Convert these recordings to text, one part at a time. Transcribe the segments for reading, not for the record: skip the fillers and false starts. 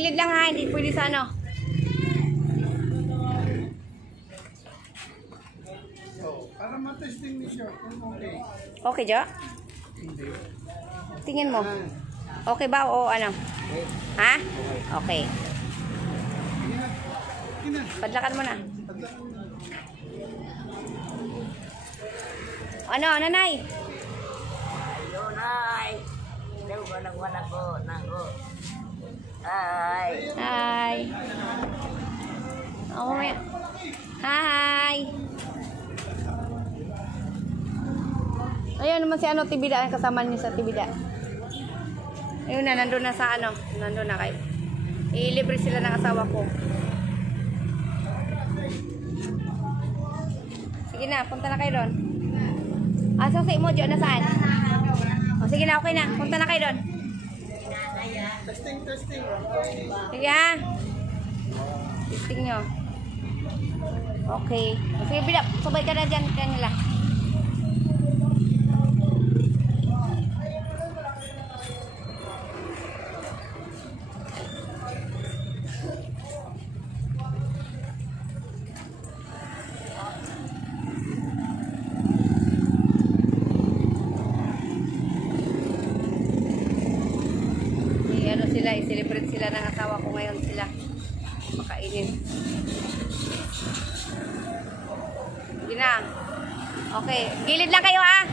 gilid lang ha, hindi pwede sa ano. Para matesting ni siya, okay. Okay, Jo? Hindi. Tingin mo. Okay ba o ano? Ha? Okay. Padlakan mo na. Ano, nanay? Hello, Nay. Hello, walang ko. Nako. Hi. Hi. Oh, may... Hi. Ayun naman si ano, Tibida. Kasama niyo sa Tibida. Ayun na, nandun na sa ano. Nandun na kayo. Ilibre sila ng asawa ko. Sige na, punta na kayo doon. Asa sa imo, Jo, nasaan? O, sige na, okay na. Punta na kayo doon. Testing. Sige ha. Testing nyo. Okay. O, sige, Bida. Sabay ka na dyan kanila. I-celebrate sila ng asawa ko ngayon sila makainin. Sige na. Okay. Gilid lang kayo ha.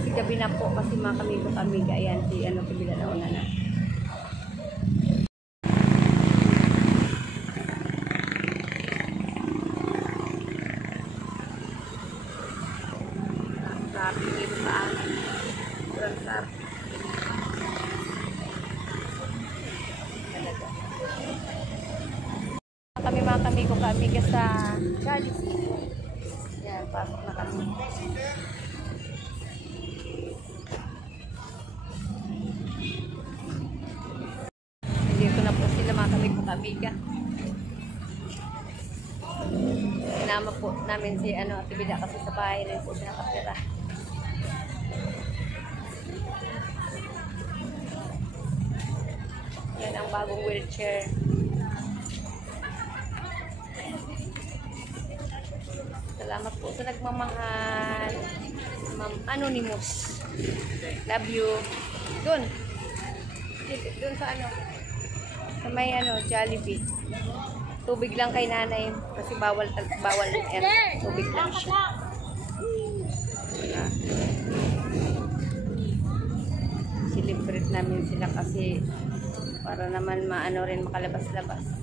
Kasi gabi na po kasi mga kami. Ayan si ano Tibida na una na. Sabi dito sa akin. Sobrang sarap. Kami mga kamigo ka sa Jollibee. Yan, pasok na kami. Dito na po sila mga kamigo ka. Sinama po namin si ano, Tibida kasi sa bahay rin po siya nakatira. Yan ang bagong wheelchair. Salamat po sa nagmamahal. Ma'am Anonymous. Love you. Doon. Doon sa ano. Sa may ano, Jollibee. Tubig lang kay nanay. Kasi bawal yan. Tubig lang siya. Celebrate namin sila kasi para naman maano rin makalabas-labas.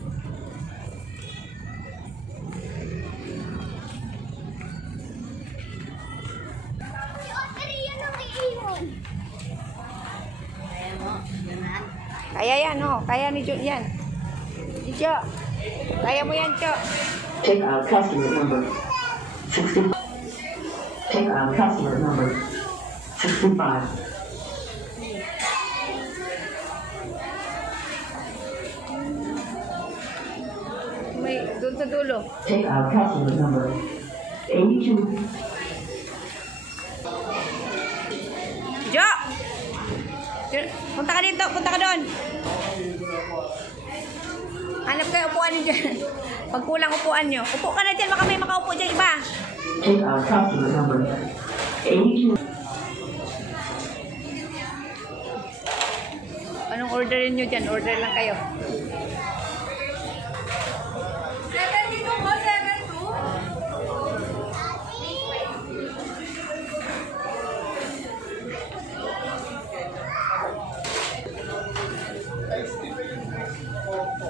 Kaya yan, oh. Kaya ni Jo yan. Jo. Kaya mo yan, Jo. Take out customer number 60. Take out customer number 65. May doon sa dulo. Take out customer number 82. Jo! Punta ka dito, punta ka doon. Hanap kayo upuan nyo dyan. Pag kulang upuan nyo. Upo ka na dyan, baka may makaupo dyan iba. Take out customer number 82. Anong orderin nyo dyan? Order lang kayo. 72 po, 72.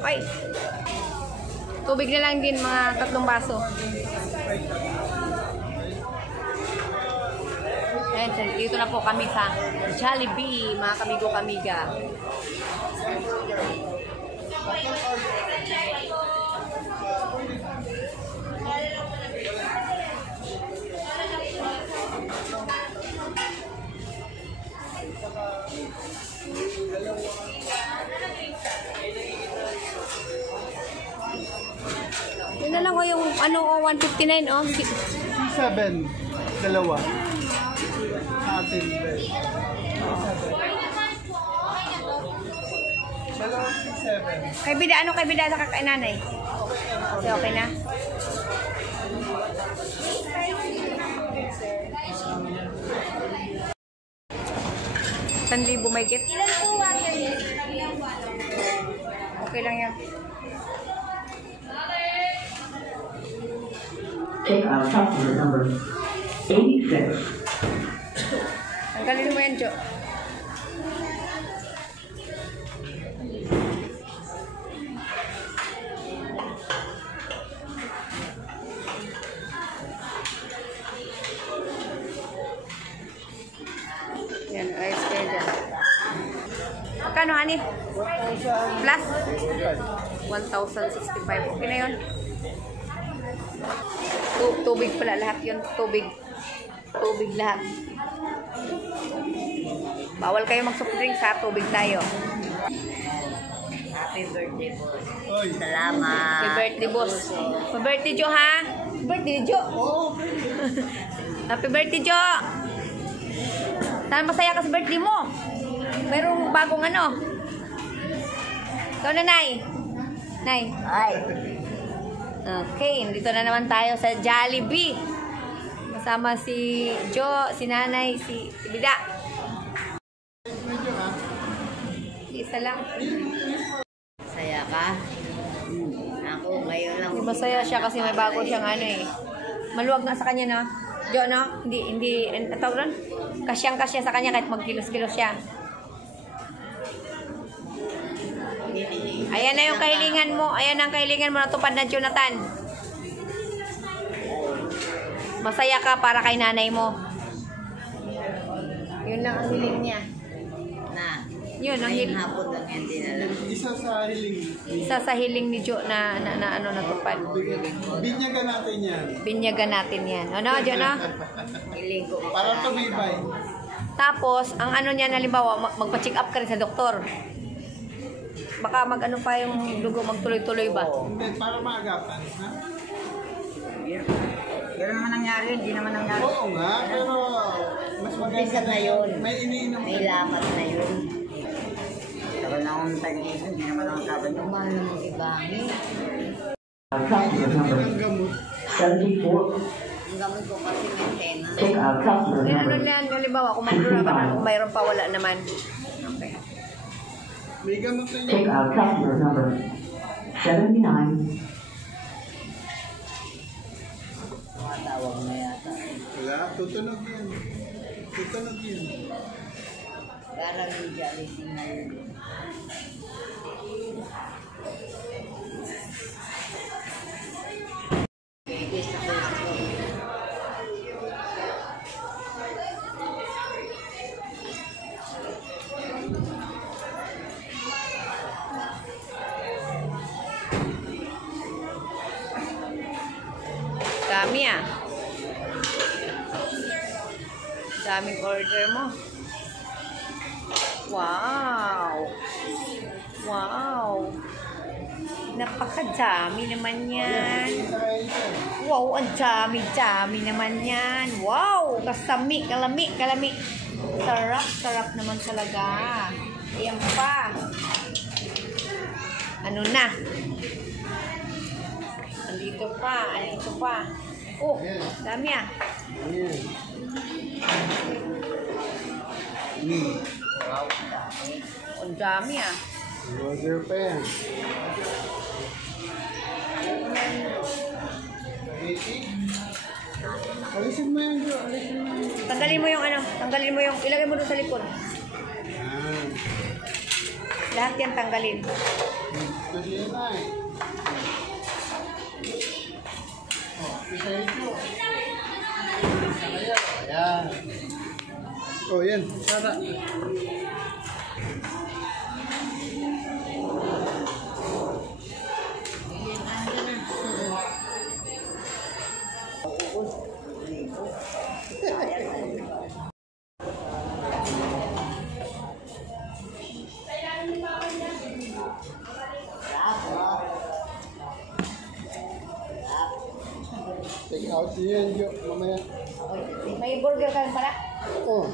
Ay. Tubig na lang din, mga 3 baso. Ayan, dito na po kami sa Jollibee, mga kamigo-kamiga. Yun na lang o yung ano, 159 o. C7, dalawa. Sa atin, Dalawang 7. Kay bida, ano kay bida sa kakainanay? Okay, okay na? Sanlibo may git? Ilan po water yes? Okay lang yan. Take customer number 86. Tanggalin mo yan, Jo. Yan, ayos kayo dyan. Magkano, honey? Plus? 1,065. Okay na yun. Tubig pala lahat yun. Tubig. Tubig lahat. Bawal kayo mag-soft drinks ha. Tubig tayo. Happy birthday po. Oy. Salamat. Happy birthday, boss. Happy birthday, Jo, ha? Happy birthday, Jo. Happy birthday, Jo. Sana masaya ka sa birthday mo. Merong bagong ano. Ikaw na, Nay. Nay. Ay. Okay, dito na naman tayo sa Jollibee. Kasama si Jo, si Nanay, si Bida. Isa lang. Saya ka? Ako, ngayon lang. Masaya siya kasi may bago siyang ano eh. Maluwag na sa kanya na. Jo, no? Hindi, tawag ron? Kasyang-kasya sa kanya kahit magkilos-kilos siya. Ayan na yung kahilingan mo. Ayan ang kahilingan mo natupad na Jonathan. Masaya ka para kay nanay mo. Yun lang ang hiling niya. Na. Yun ang Ngayong hiling. hapon lang yan dinala. Isa sa hiling. Isa sa hiling ni Jo na ano natupad. Binyagan natin yan. Binyagan natin yan. Ano, Jo, no? Hiling ko. Para tumibay. Tapos, ang ano niya, halimbawa, magpa-check up ka rin sa doktor. Baka mag-ano pa yung dugo, magtuloy-tuloy ba? Hindi, para maagapan. Ha? Yan naman nangyari, hindi naman nangyari. Oo nga, pero mas Umpisa maganda na yun. May iniinom May lapat na yun. Tagal na akong tagdito, hindi naman ako sabi nyo. Mahal na mag-ibangi. Customer number ng gamot. 74. Ang gamit ko kasi maintenance. Take customer Ano number yan, halimbawa, kung magdura ka na, kung mayroon pa, wala naman. Okay. May gamot na yun. Take customer number 79. Tumatawag na yata. Wala, tutunog yan. Tutunog yan. Parang yung Jollibee na yun. Pwede sa pwesto. Dami ah. Daming order mo. Wow. Wow. Napakadami naman yan. Wow, ang dami-dami naman yan. Wow, kasami, kalami. Sarap naman talaga. Ayan pa. Ano na? Andito pa. Oh, dami ah. Ayan. Ang dami ah. Order pa yan. Alisin mo yan, Jo. Alisin mo yan. Tanggalin mo yung ano, ilagay mo doon sa likod. Ah. Lahat yan tanggalin. Kasi yan ay. Isa yun, Jo. Ayan. Oh, yan. Tara. Take out yan, Jo. Mamaya. May burger ka rin pala? Oh.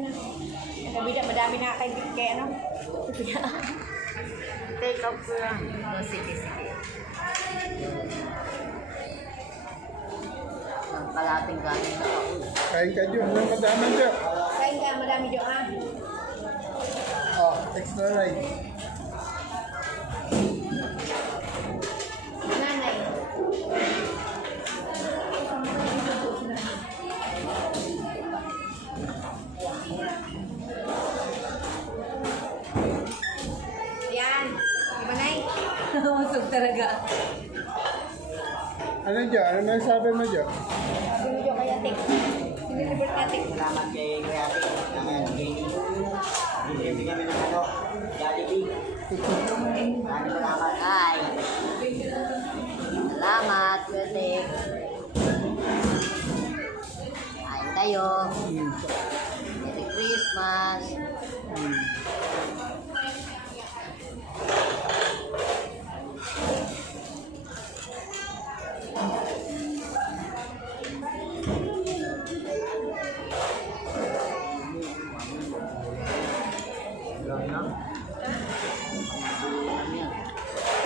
na. Ang kabida, madami na kay ano. Take out ko lang. Oh, sige. Ang kalating galing na ako. Kain ka, Jo. Anong kadama, Jo? Kain ka, madami dyan ah. Oh, extra rice. Nanay. Yan. Diba, Nay? Usog talaga. Ano, Jo? Ano na sabi mo, Jo? Sabi mo dyan kay Atik. Sinilibert ni Atik. Salamat kay Kuya Ate. Bibili kami ng ano, Jollibee. Maraming salamat. Ay. Salamat, Kuya Ate. Kain tayo. Merry Christmas.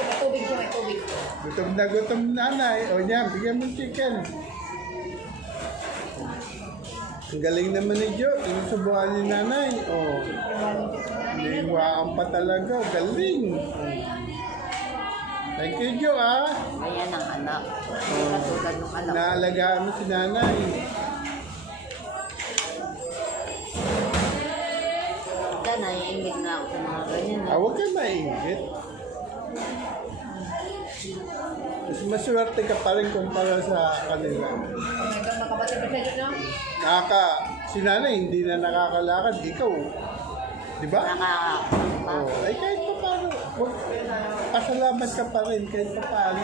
May tubig siya, may tubig. Gutom na nanay. O yan, bigyan mo chicken. Ang galing naman ni Jo. Sinusubukan ni nanay. O. Liwaan pa talaga. Galing. Thank you, Jo, ah. Ayan ang anak. Katulad ng anak. Naalagaan mo si nanay. Ika, naiingit na ako sa mga ganyan. Ah, huwag ka maingit. Mas maswerte ka pa rin kumpara sa kanila. Oh my God, makabatid pa siya dyan, no? Si nanay hindi na nakakalakad. Ikaw. Di ba? Oh, ay kahit pa paano. Pasalamat ka pa rin kahit pa paano.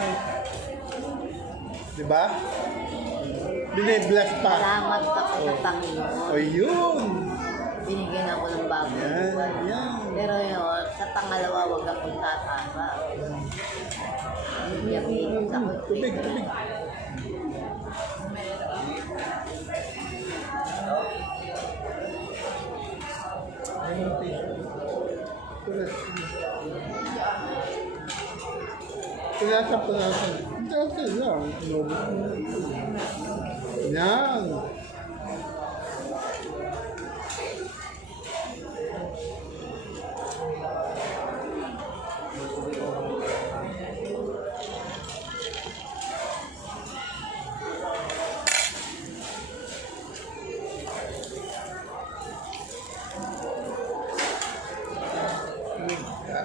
Di ba? Binibless pa. Salamat ako sa Panginoon. O yun. Binigyan ako ng bagong Yan, buwan. yan. Pero yun, sa pangalawa, huwag akong tatama. Yamin sa Tubig, tubig. Punasan. Okay lang. Yan.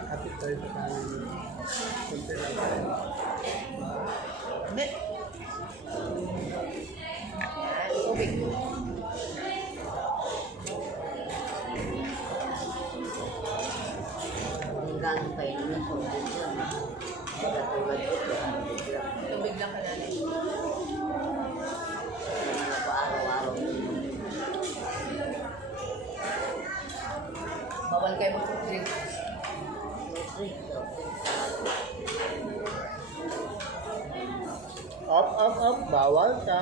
Kapit tayo sa kanin. Kunti lang tayo. Hindi. Tubig. Galing pa yun ng tubig lang. Katulad ko, Tubig lang ka natin. naman ako araw-araw. Bawal kayo mag-drink. Up. Bawal ka.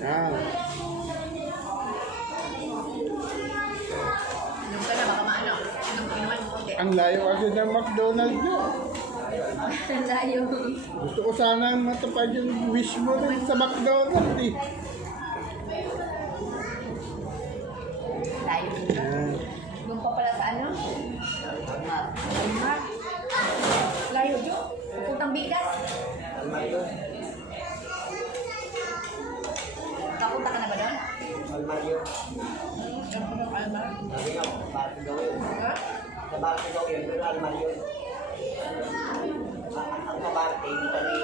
Yan. Inom ka na, baka maano. Inuman mo konti. Ang layo kasi ng McDonald's nyo. Layo. Gusto ko sana matupad yung wish mo rin sa McDonald's eh. Layo. Yan. Doon pa pala sa ano? Almar. Layo, Jo. Pupuntang bigas. Kapunta ka na ba doon? Almario. Almar. Sabi nga, bakit gawin? Ha? Sa bakit gawin, pero Almario. Ang kabarte, hindi ka ni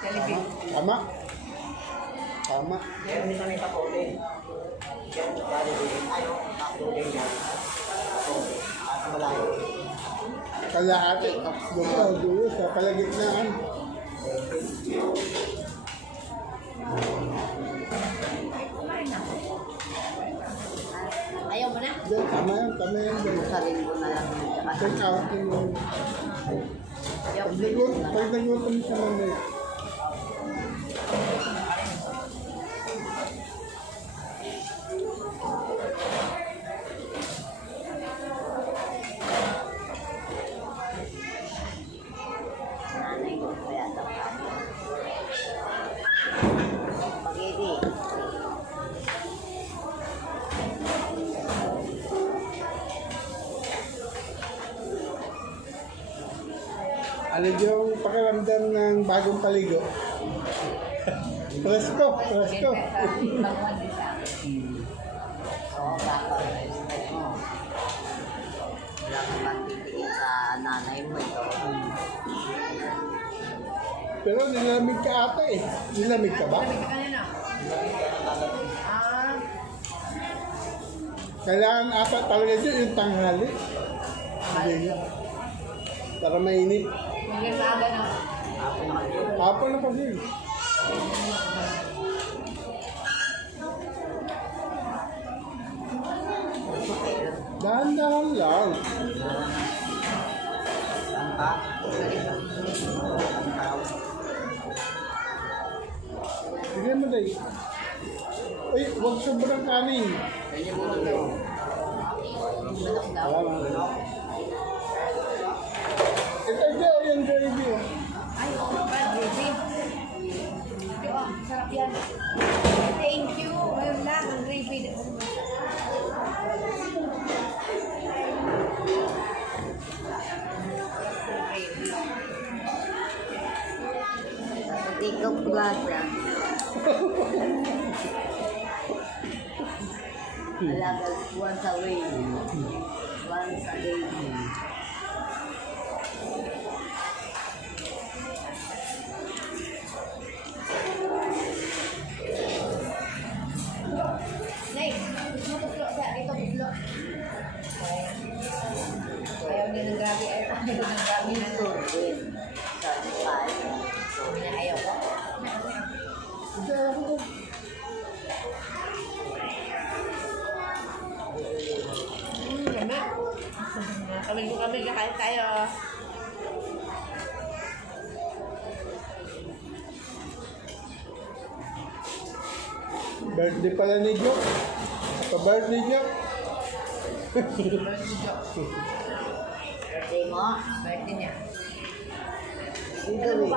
Jollibee. Tama. meron din kami papote. Yan, Jollibee. Ano, papote niya. Papote. At malayo. Kalahati. Dulo sa kalagitnaan. Ayaw mo na? Diyan, tama yan. Sa linggo na lang. Take out yung... Pag nagluto mo siya mamaya. Nanay ko kaya sa kanya. Spaghetti. Ano yung pakiramdam ng bagong paligo? Presko. Oo, dapat. Oo. Wala kang pagtitingin sa nanay mo ito. Pero nilamig ka ata eh. Nilamig ka ba? Kailangan ata talaga dyan yung tanghali. Hindi nga. Para mainit. Hapon na kasi. Dahan-dahan lang. Saan pa? Bigyan mo dahil. Uy, huwag sobrang kanin. Ito yung gravy. Ay, oo ba, gravy. Sarap yan. Thank you. Ngayon lang, ang gravy. Ikaw plaza. Alaga once a week. Once a day. Nay, gusto mo tutlo sa ito, tutlo. Ayaw niya ng grabe. Ayaw niya ng grabe na. Survey. Satisfied. Sabi niya, ayaw ko. Kami kakain tayo. Birthday pala ni Jo. Pa-birthday Jo. Birthday mo? Birthday niya. Yung gawin.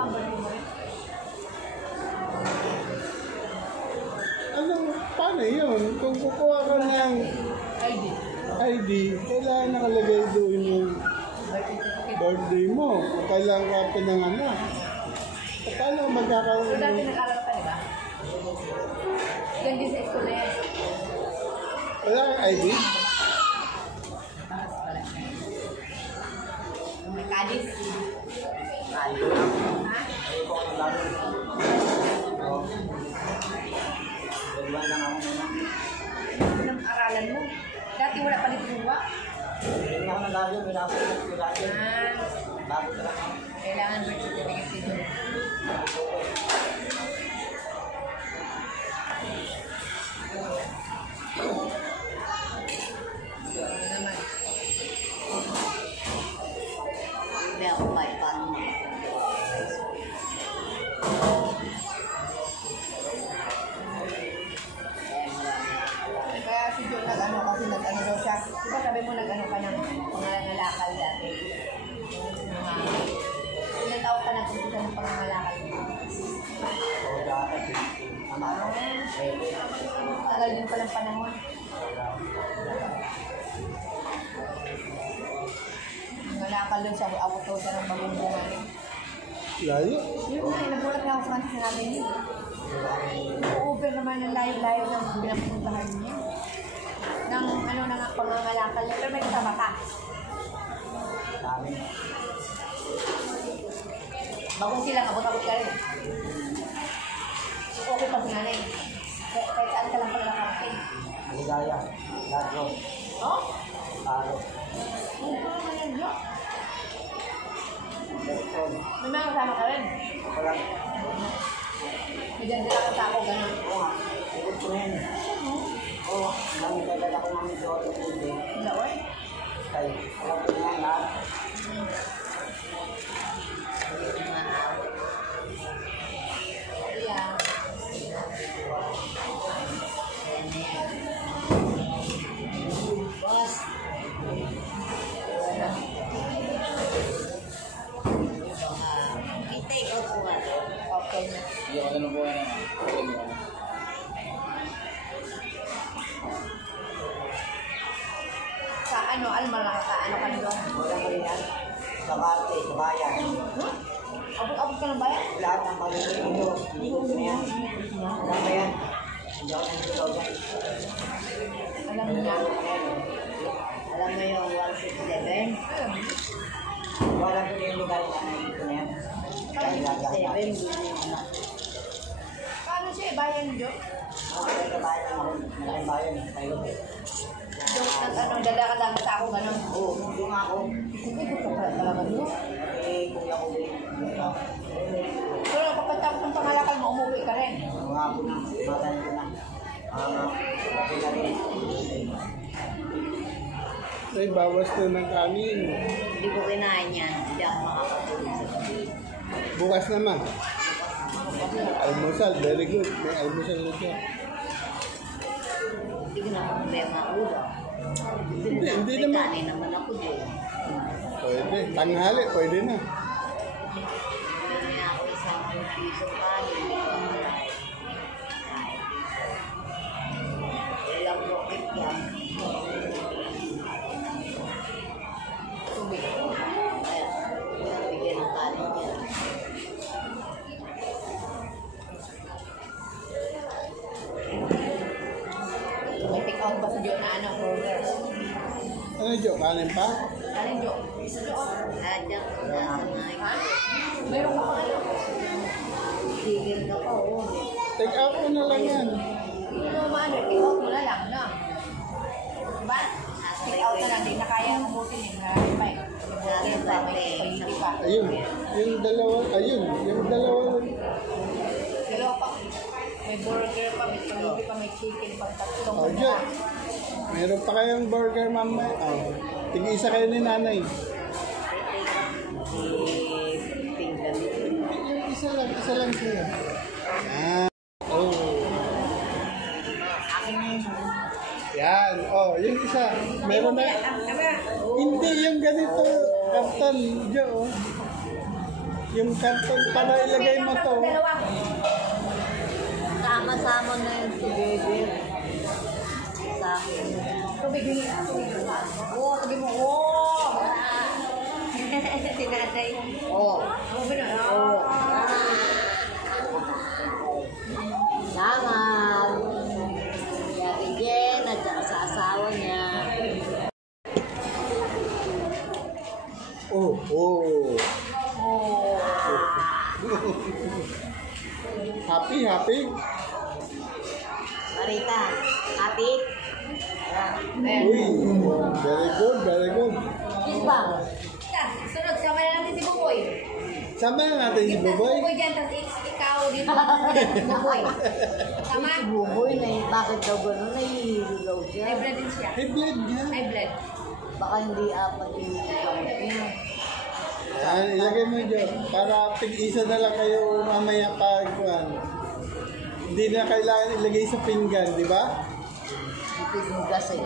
Ano, paano yun? Kung kukuha ka ng ID, kailangan nakalagay doon yung birthday mo. Kung kailangan ka pinanganak. Paano magkakaroon So, dati ng... nag-aral ka, di ba? Gandi sa school na yan. Wala kang ID? May kadis. Ayun. Ha? Iwan lang ako muna. Ano ang aralan mo? Dati wala pa nito buwa. Hindi ako nag-aaral. Pinapos ko nag-aaral. Bago ka lang. Kailangan birth certificate dito. Ano naman? Hindi ako kahit paano mo. Kaya si Jo nag-ano kasi nag-ano daw siya. Diba sabi mo nag-ano ka ng pangangalakal dati? Ilang taon ka nag-umpisa ng pangangalakal? So, dapat tama ako. Tagal din palang panahon. Nangalakal doon sa auto siya ng bagong bunga. Layo. Yun na, nagulat na ako sa kanila namin yun. Over naman ng layo-layo ng pinapuntahan niya. Nang ano na nga pangangalakal niya. Pero may kasama ka. Dami. Bagong sila, abot-abot ka rin. Okay pa si nanay. Kahit saan ka lang pala nakarating. Maligaya. Ladro. Oh? Talo. Ano naman yan, Jo? Lekson. May mga kasama ka rin. Ako lang. May dyan sila kasama ko, gano'n. Oo nga. Ikot ko na yan. Oo. Ang dadala ko ng Joto Tude. Laway. Kay, alam ko nga na. Yeah. Boss. I-take out po nga. Okay. Sa ano, Almara, sa ano ka doon? Wala ko rin yan. Sa Barte, sa bayan. Abot-abot ka ng bayan? Lahat ng pamilya ko. Hindi ko gusto yan. Alam mo yan. Hindi ako nagtulaw yan. Alam niya. Alam mo yung 167? Wala ko rin yung lugar na nandito na yan. Kaya gagawin. Paano siya, bayan niyo? Ako sa bayan ako. Malaking bayan. Tayo. Ano, dala-dala sa ako, gano'n. Oo, yung ako. Talaga doon. Eh, kuya ko rin. Pero pagkatapos ng pangalakal mo, umuwi ka rin. Mga ako na. Matayin ko na. Okay na rin. Ay, bawas na ng kanin. Hindi ko kinain yan. Hindi ako makakatulog sa gabi. Bukas naman. Almusal, very good. May almusal na siya. Hindi ko na problema ulo. Hindi May naman. kanin naman ako din. Pwede. Tanghali, pwede na. Meron niya ako isang piso kanin. Hindi ko malaay. Ilang rocket yan. Tubig. Kaya, bigyan ng kanin yan. May take out ba sa Diyo na ano, burger? Ano, Jo? Kanin pa? Alin Diyo? Isa Diyo. Lahat yan. Nasa mga Ha? Mayroon ka pa ano? tigil na ko. Take out mo na lang yan. Hindi mo maano, take out mo na lang, no? Diba? Take out na lang, hindi na kaya mabutin eh. Marami pa eh. Marami pa, may pagpili pa. Ayun. Yung dalawa. Ayun. Yung dalawa. Dalawa pa. May burger pa, may pagpili pa, may chicken pa, tatlong Oh, Jo. Meron pa kayong burger, mama. Oh. Tig-isa kayo ni nanay. Pinggan. Isa lang siya. Yan. Oh. Akin na yun. Yan. Oh, yung isa. Meron na. Hindi yung ganito. Karton, Jo. Oh. Yung karton para ilagay mo to. Dalawa. Sama-sama na yun si Bebe. Sa akin. Tubig yun. Oo, tubig mo. Oo! Sinatay. Oo. Tubig na. Oo. Salamat. Kaya kay Jen at saka sa asawa niya. Oh, oh. Happy, happy. Marita, kapit. Uy, very good, very good. Isbang. Sunod, sama na natin si Buboy. Sama na natin si Buboy. Buboy dyan, tapos ikaw dito. Buboy. Tama? Buboy na yun. Bakit daw gano'n? Nahihilo daw siya. High blood din siya. Hey, blood niya. High blood. Baka hindi apat yung ikaw. Yan, ilagay mo dyan. Para tig-isa na lang kayo mamaya pagkuhan. Hindi na kailangan ilagay sa pinggan, di ba? Ipigmugas eh.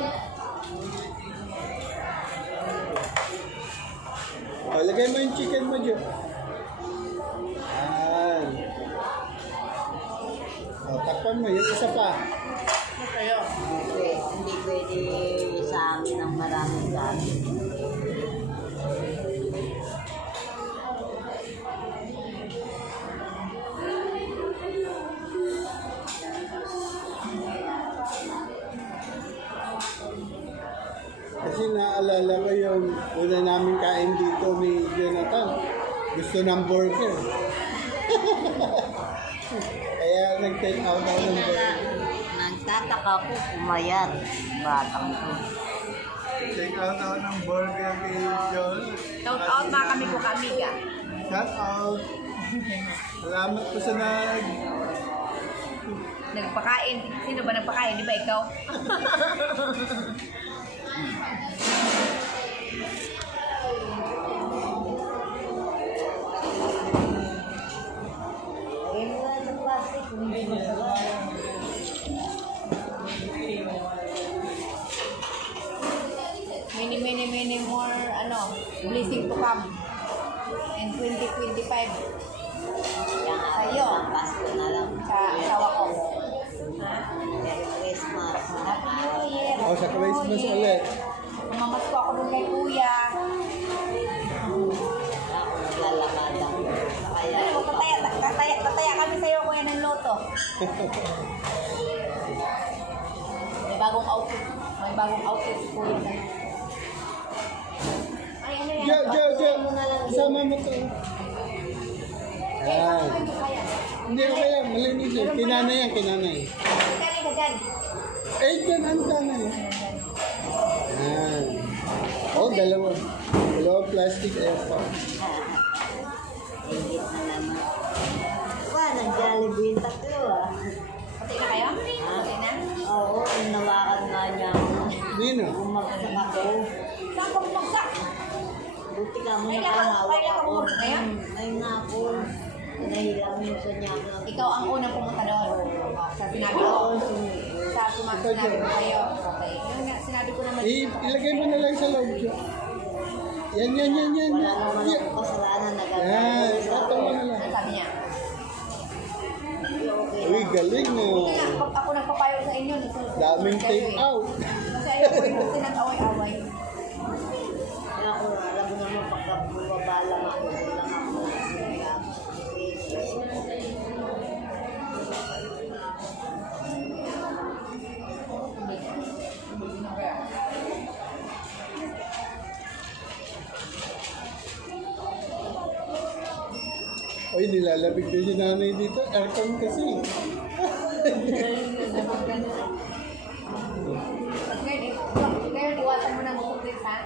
O, ilagay mo yung chicken mo dyan. Yan. O, takpan mo. Yung isa pa. Okay. Hindi pwede sa amin ng maraming gamit. Kasi naalala ko yung una namin kain dito ni Jonathan. Gusto ng burger. Kaya nag-take out ako ng burger. Nagtataka ko pumayat. Batang ko. Take out ako ng burger kay John. Shout out mga kami ko kamiga. Shout out. Salamat po sa Nagpakain. Sino ba nagpakain? Di ba ikaw? Lagay mo nga sa plastic, kung hindi masarap. Many more, blessing to come in 2025. Yan, Sa'yo. ang Pasko na lang. Sa asawa ko. Merry Christmas. Happy New Year. O, sa Christmas ulit. Mamasko ako doon kay Kuya. Ako naglalakad ako. Kaya, Ano, tataya kami sa'yo, Kuya, ng loto. May bagong outfit. May bagong outfit, Kuya. Ay, ano yan? Jo. Isama mo to. Yan. Kaya. Hindi ko kaya, malinis yun. Kinanay yan, kinanay. Kaya ka dyan. Eh, dyan, ang tanay. Yan. Oh, dalawa. Dalawa plastic airport. ingit na naman. Nag-Jollibee yung tatlo ah. Pati na kayo? Pati na? Oo, inawakan nga niya ako. Nino? Bumagsak ako. Saan ka bumagsak? Buti ka mo Kailan ka- nakahawak kailan ka ako. pumunta ngayon? Ayun na ako. Nahilang minsan niya ako. Ikaw ang unang pumunta doon. Sa sinabi ko. Oo, Sa sinabi ko kayo. Okay. Yung nga, sinabi ko naman. Ilagay mo na lang sa loob, Jo. Yan. wala naman Yan. ako kasalanan. Yan, Nagagawa sa ito mo na lang. Ano sabi niya? Okay Uy, lang. galing no. Kaya pag ako nagpapayo sa inyo, Daming take out. Kasi ayaw ko yung kasi nag-away-away. Kaya ako alam mo naman pagka bumaba lang ako. Lang ako. Uy, nilalabig din si nanay dito. Aircon kasi. Ngayon, iwasan mo na mo complete, ha?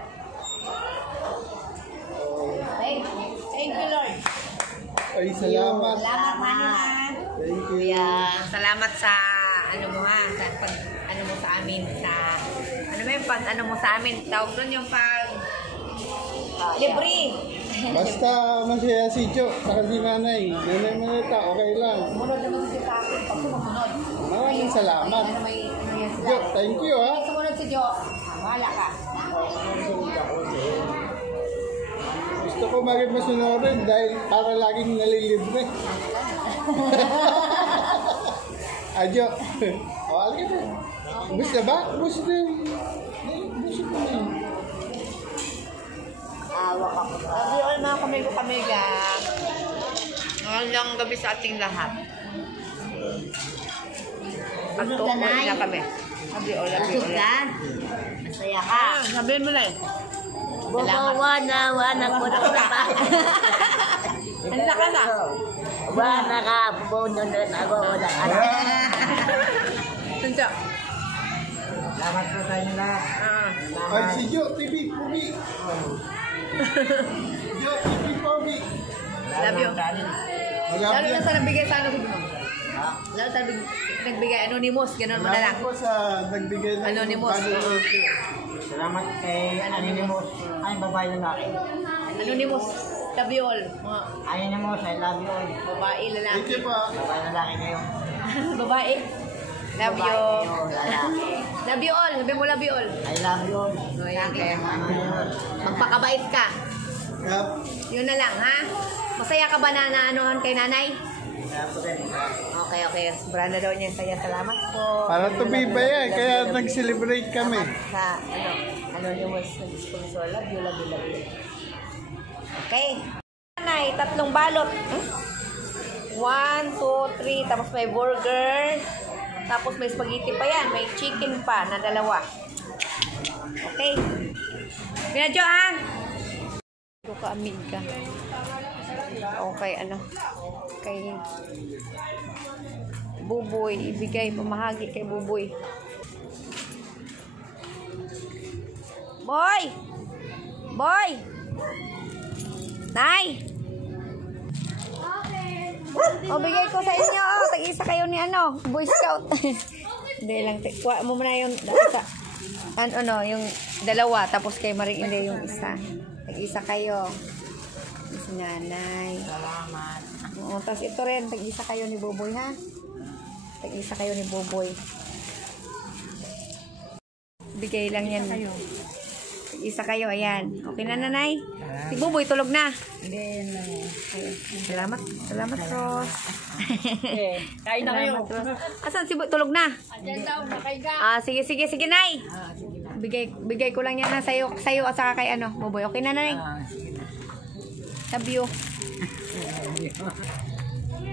Thank you, Lord. Ay, salamat. Salamat, Manila. Thank you. Salamat sa ano mo ha, sa pag ano mo sa amin sa ano ba yung pag ano mo sa amin, tawag doon yung pag libre. Basta masaya si Jo, saka si nanay. Nanay Manita, okay lang. Sumunod naman si sa akin pag sumunod. Maraming salamat. Ano may ano yan sila. Jo, thank you ha. Ay, sumunod si Jo. Wala ka. Gusto ko maging masunurin dahil para laging nalilibre. Adyo. O, alagay mo. Bus na ba? Bus na. Bus na yun. Awak ako pa. Sabi all mga kamigo-kamiga. Ngayong gabi sa ating lahat. Pagtukoy na kami. Sabi all, Busog ka? Masaya ka? sabihin mo na eh. Wana ko na pa. Handa ka na. Wana ka, puno na ako na. Tunsa. Salamat po sa inyo lahat. Ay, si Jo, TV, Pobi. Jo, TV, Pobi. Love you. Lalo na sa nagbigay sa ano sabi mo. Lalo sa nagbigay anonymous, ganun mo na lang. Salamat po sa nagbigay ng Anonymous. follower ko. Salamat kay Anonymous. Ay, babae lalaki. Anonymous. Love you all. Mga Anonymous, I love you all. babae, Thank lalaki. you po. Babae lalaki kayo. Babae. Love you. Lalaki. Love you all. Sabi mo love you all. I love you all. Okay. Magpakabait ka. Yep. Yun na lang, ha? Masaya ka ba na naanuhan kay nanay? Kaya po rin. Okay. Branda daw niya saya. Salamat po. Para tumibay yan, kaya nag-celebrate kami. Sa, anonymous sponsor. Love you. Okay. Nanay, 3 balot. 1, 2, 3. Tapos may burger. Tapos may spaghetti pa yan. May chicken pa na 2. Okay. Binadyo, ha? Ito ka, amiga. Okay, kay Buboy. Ibigay, pamahagi kay Buboy. Boy! Nay! O, bigay ko sa inyo. Oh, tag-isa kayo ni ano, Boy Scout. Hindi lang. Kuha mo muna yung isa. Ano, yung dalawa. Tapos kay Maring Inday yung isa. Tag-isa kayo. Si nanay. Salamat. Oo, tapos ito rin. Tag-isa kayo ni Boboy, ha? Tag-isa kayo ni Boboy. Bigay lang yan. Tag-isa kayo, ayan. Okay na, nanay? Si Boboy, tulog na. Hindi, Ayun. Salamat. Salamat, Ros. kain na kayo. Salamat, Ros. Asan si Boy? Tulog na? Sige, nay. Bigay ko lang yan na sa'yo at saka kay ano, Boboy. Okay na, nanay? Love you.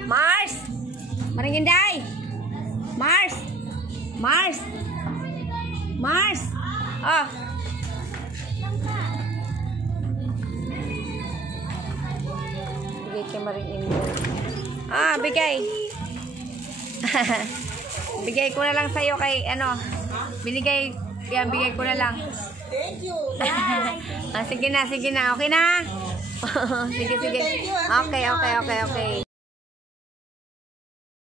Mars! Maring Inday! Mars! Oh! Bigay kay Maring Inday. Bigay. Bigay ko na lang sa'yo kay ano. Bigay ko na lang. Thank you. Sige na. Okay na? Sige. Okay.